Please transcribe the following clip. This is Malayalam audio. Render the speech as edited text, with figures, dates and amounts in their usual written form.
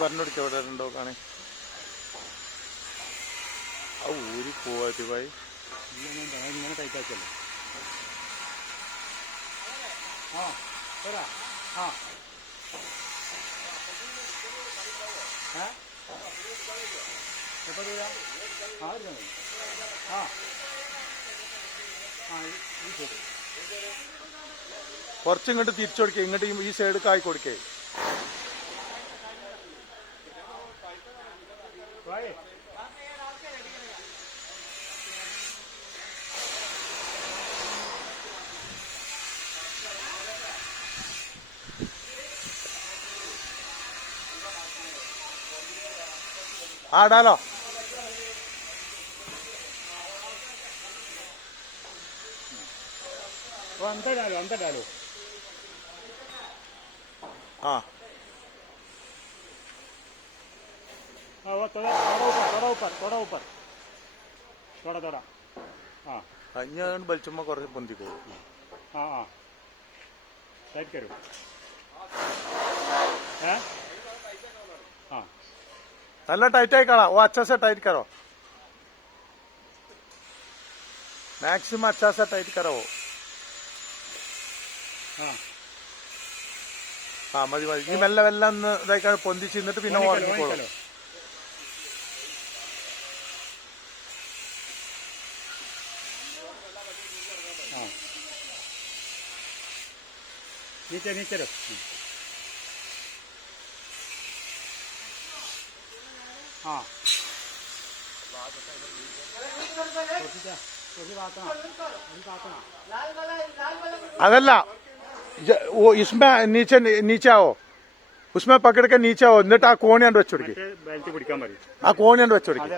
പറഞ്ഞോടിക്ക എവിടെ ഉണ്ടോ കാണേ ആ ഊരി പോവാത്തി ഭായി ഇങ്ങനെ കഴിക്കാച്ചല്ലോ. ആ പോരാ. ആ എപ്പോൾ ദൂര ആ ആ ആ ഈ ശരി. കുറച്ചിങ്ങോട്ട് തിരിച്ചു കൊടുക്കേ, ഇങ്ങോട്ട് ഈ സൈഡ് കായ് കൊടുക്കേ. ആ ഡാലോ अंदर डालो, अंदर डालो. हाँ हाँ वो थोड़ा थोड़ा ऊपर थोड़ा ऊपर थोड़ा थोड़ा. हाँ ഞാൻ വലിച്ചുമ്പോ കുറച്ച് പൊന്തിക്കോ. हाँ हाँ टाइट करो. हैं हाँ നല്ല ടൈറ്റ് ആയി കാണാം. वो अच्छा से टाइट करो, मैक्सिमम अच्छा से टाइट करो. ആ മതി മതി. ഇനി മെല്ലെ മെല്ലെ ഒന്ന് ഇതായി പൊന്തിച്ച് എന്നിട്ട് പിന്നെ ഓർമ്മിക്കോളൂ. नीचे नीचे रख. हाँ അതല്ല, वो इसमें नीचे नीचे आओ, उसमें पकड़ के नीचे आओ. എന്നിട്ട് ആ കോണി കൊണ്ട് വെച്ചോടിക്കും. ബെൽറ്റ് പിടിക്കാൻ പറയും. ആ കോണി കൊണ്ട് വെച്ചോടിക്കും.